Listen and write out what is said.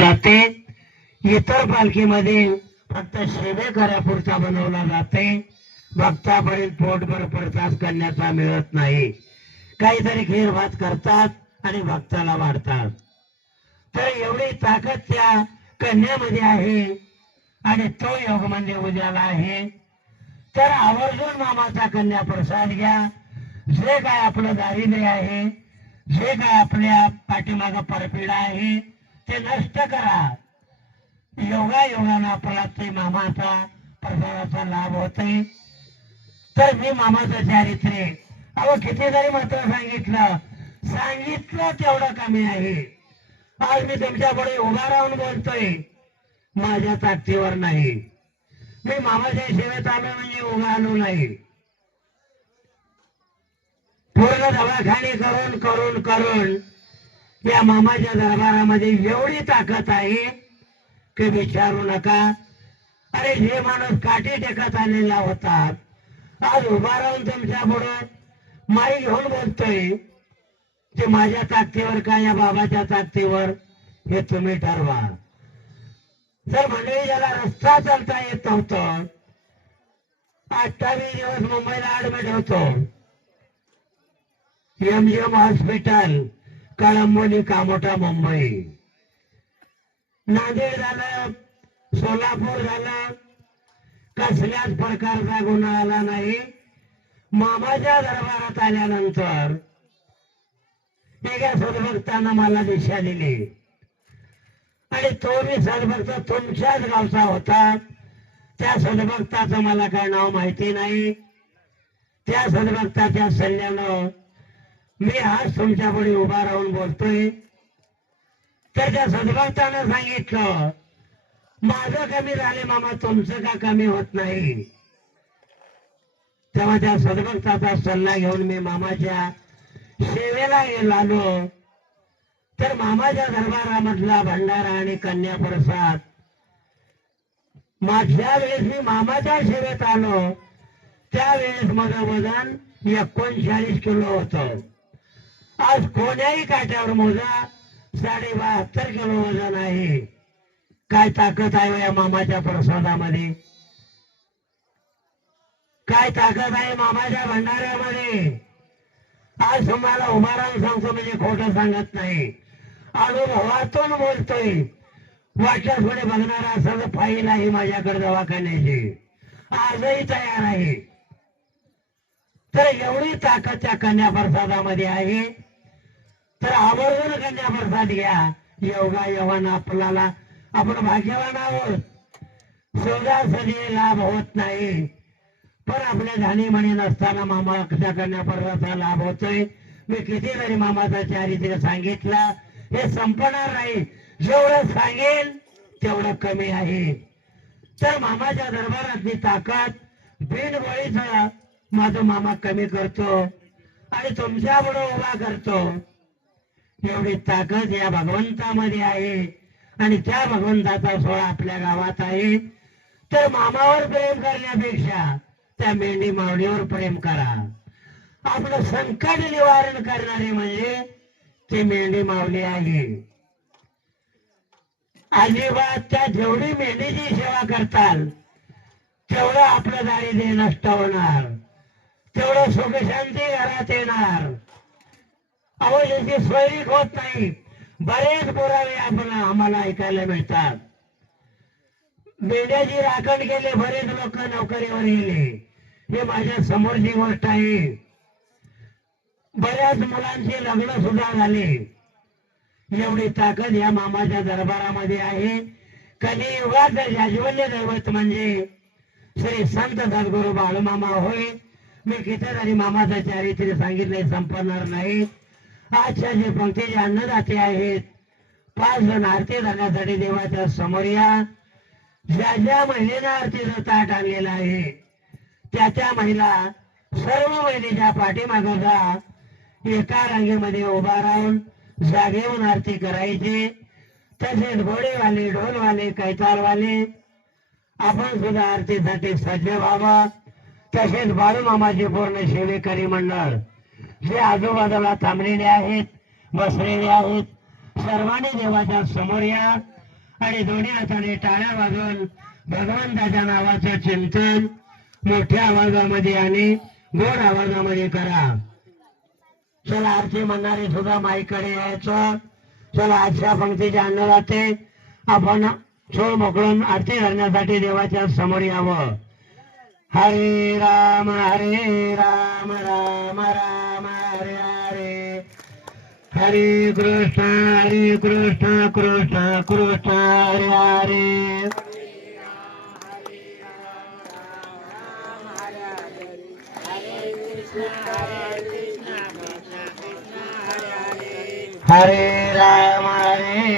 जाते. इतर पालखीमध्ये फक्त सेवेकऱ्यापुरता बनवला जाते. भक्तापर्यंत पोटभर प्रसाद करण्याचा मिळत नाही. काहीतरी खीर भात करतात आणि भक्ताला वाढतात. तर एवढी ताकद त्या कन्यामध्ये आहे आणि तो योग म्हणजे उद्याला आहे. तर आवर्जून मामाचा कन्या प्रसाद घ्या. जे काय आपलं दारिद्र्य आहे जे काय आपल्या पाठीमाग परपीडा आहे ते नष्ट करा. योगा योगानं आपल्याला ते मामाचा प्रसादाचा लाभ होतोय. तर मी मामाचं चारित्र्य. अहो किती जरी मात्र सांगितलं सांगितलं तेवढं कमी आहे. आज मी तुमच्यापुढे उभा राहून बोलतोय. माझ्या ताकदीवर नाही. मी मामाच्या सेवेत आलो म्हणजे उभा आलो नाही. पूर्ण दवाखाने करून करून करून या मामाच्या दरबारामध्ये एवढी ताकद आहे की विचारू नका. अरे जे माणूस काठी टेकत आलेला होता. आज उभा राहून तुमच्या पुढं माई घेऊन बोलतोय ते माझ्या ताकदीवर का या बाबाच्या ताकदीवर? हे तुम्ही ठरवा. जर मंडळी ज्याला रस्ता चालता येत नव्हतं अठ्ठावीस दिवस मुंबईला ऍडमिट होतो. MGM hospital Kalamboli Kamothe Mumbai? Nanded झालं सोलापूर झालं कसल्याच प्रकारचा गुन्हा आला नाही. मामाच्या दरबारात आल्यानंतर एका सदभक्तानं मला दिशा दिली. आणि तो मी सदभक्त तुमच्याच गावचा होता. त्या सदभक्ताचं मला काय नाव माहिती नाही. त्या सदभक्ताच्या सल्ल्यानं मी आज तुमच्यापुढे उभा राहून बोलतोय. तर त्या सद्भक्तानं सांगितलं माझं कमी झाले मामा तुमचं का कमी होत नाही? तेव्हा त्या सद्भक्ताचा सल्ला घेऊन मी मामाच्या सेवेला आलो. तर मामाच्या दरबारामधला भंडारा आणि कन्या प्रसाद माझ्या वेळेस मी मामाच्या सेवेत आलो. त्यावेळेस माझं वजन एकोणचाळीस किलो होतं. आज कोण्याही काट्यावर मोजा साडे बहात्तर किलो वजन आहे. काय ताकद आहे हो या मामाच्या प्रसादामध्ये? काय ताकद आहे मामाच्या भंडाऱ्यामध्ये? आज तुम्हाला उभा राहून सांगतो म्हणजे खोटं सांगत नाही. अनुभवातून बोलतोय. वाटल्यास पुढे बघणारा असं फाईल आहे माझ्याकडे दवाखान्याची. आजही तयार आहे. तर एवढी ताकद त्या कन्या प्रसादामध्ये आहे. तर आवर्जून कन्या प्रसाद घ्या. योगा यवन आपल्याला आपण भाग्यवान आहोत सदी लाभ होत नाही. पण आपल्या धाणी म्हणी नसताना मामाच्या कन्या पर्वताचा लाभ होतोय. मी किती जरी मामाचा चारित्र्य सांगितलं. हे संपणार नाही. जेवढं सांगेल तेवढं कमी आहे. तर मामाच्या दरबारातली ताकद बिनबळीचा माझा मामा कमी करतो. आणि तुमच्याबरोबर उभा करतो. एवढी ताकद या भगवंतामध्ये आहे. आणि त्या भगवंताचा सोहळा आपल्या गावात आहे. तर मामावर प्रेम करण्यापेक्षा त्या मेंढी मावणीवर प्रेम करा. आपलं संकट निवारण करणारे म्हणजे ती मेंढी मावली आहे. अजिबात त्या जेवढी मेंढीची सेवा करताल तेवढं आपलं दारिद्र्य नष्ट होणार. तेवढं सुखशांती घरात येणार. अहो याची स्वैरिक होत नाही. बरेच पुरावे आपण आम्हाला ऐकायला मिळतात. मेंढ्याची राखण केले बरेच लोक नोकरीवर गेले. हे माझ्या समोरची गोष्ट आहे. बऱ्याच मुलांचे लग्न सुद्धा झाले. एवढी ताकद या मामाच्या दरबारामध्ये आहे. कलियुगात जाजवल्य दैवत म्हणजे श्री संत सद्गुरु बाळमामा होय. मी किती तरी मामाचं चारित्र्य सांगितलंय संपणार नाही. पाचशे जे पंक्तीचे अन्नदाते आहेत पाच जण आरती जाण्यासाठी देवाच्या समोर या. ज्या ज्या महिलेनं आरतीचं ताट आणलेलं आहे त्या त्या महिला सर्व महिलेच्या पाठीमागं जा एका रांगेमध्ये उभा राहून जागेहून आरती करायची. तसेच घोडेवाले ढोलवाले कैतारवाले आपण सुद्धा आरतीसाठी सज्ज व्हावं. तसेच बाळूमामाचे पूर्ण सेवेकरी मंडळ जे आजूबाजूला थांबलेले आहेत बसलेले आहेत. सर्वांनी देवाच्या समोर या आणि दोन्ही हाताने टाळ्या वाजवून भगवंताच्या नावाचं चिंतन मोठ्या आवाजामध्ये आणि गोड आवाजामध्ये करा. चला आरती म्हणणारे सुद्धा माईकडे यायचं. चला आजच्या पंक्तीच्या अन्न जाते आपण छोड मोकळून आरती करण्यासाठी देवाच्या समोर यावं. हरे राम हरे राम राम राम. हरे कृष्ण हरे कृष्ण कृष्ण कृष्ण हरे हरे। हरे राम हरे